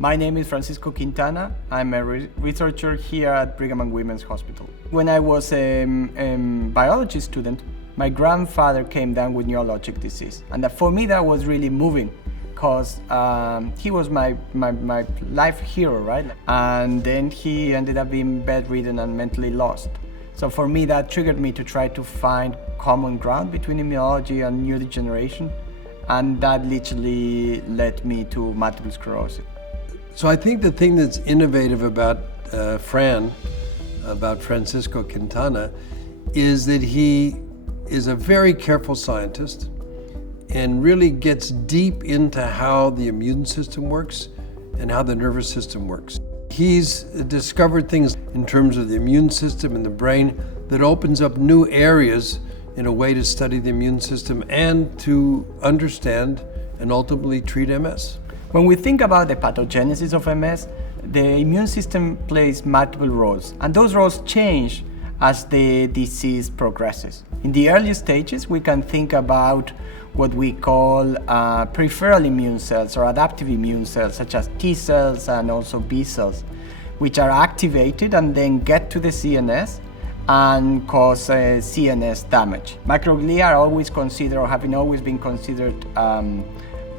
My name is Francisco Quintana. I'm a researcher here at Brigham and Women's Hospital. When I was a biology student, my grandfather came down with neurologic disease. And for me, that was really moving because he was my life hero, right? And then he ended up being bedridden and mentally lost. So for me, that triggered me to try to find common ground between immunology and neurodegeneration. And that literally led me to multiple sclerosis. So I think the thing that's innovative about Francisco Quintana, is that he is a very careful scientist and really gets deep into how the immune system works and how the nervous system works. He's discovered things in terms of the immune system and the brain that opens up new areas in a way to study the immune system and to understand and ultimately treat MS. When we think about the pathogenesis of MS, the immune system plays multiple roles, and those roles change as the disease progresses. In the early stages, we can think about what we call peripheral immune cells or adaptive immune cells, such as T cells and also B cells, which are activated and then get to the CNS and cause CNS damage. Microglia are always considered, or have always been considered,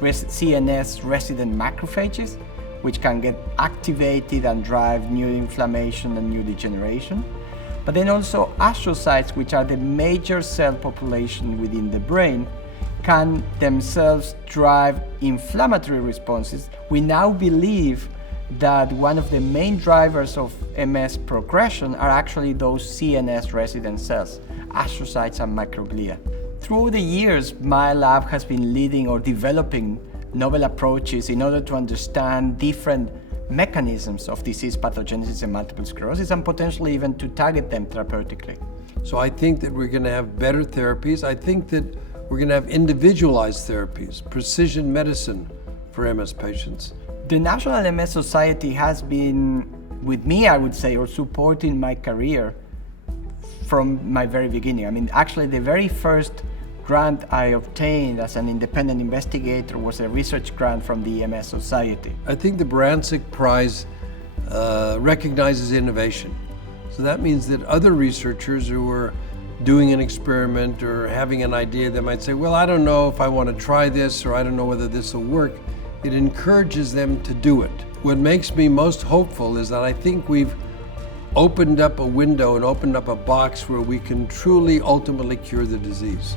CNS resident macrophages, which can get activated and drive new inflammation and new degeneration. But then also astrocytes, which are the major cell population within the brain, can themselves drive inflammatory responses. We now believe that one of the main drivers of MS progression are actually those CNS resident cells, astrocytes and microglia. Through the years, my lab has been leading or developing novel approaches in order to understand different mechanisms of disease pathogenesis and multiple sclerosis, and potentially even to target them therapeutically. So I think that we're going to have better therapies. I think that we're going to have individualized therapies, precision medicine for MS patients. The National MS Society has been with me, I would say, or supporting my career from my very beginning. I mean, actually, the very first grant I obtained as an independent investigator was a research grant from the MS Society. I think the Barancik Prize recognizes innovation. So that means that other researchers who are doing an experiment or having an idea, they might say, well, I don't know if I want to try this, or I don't know whether this will work. It encourages them to do it. What makes me most hopeful is that I think we've opened up a window and opened up a box where we can truly ultimately cure the disease.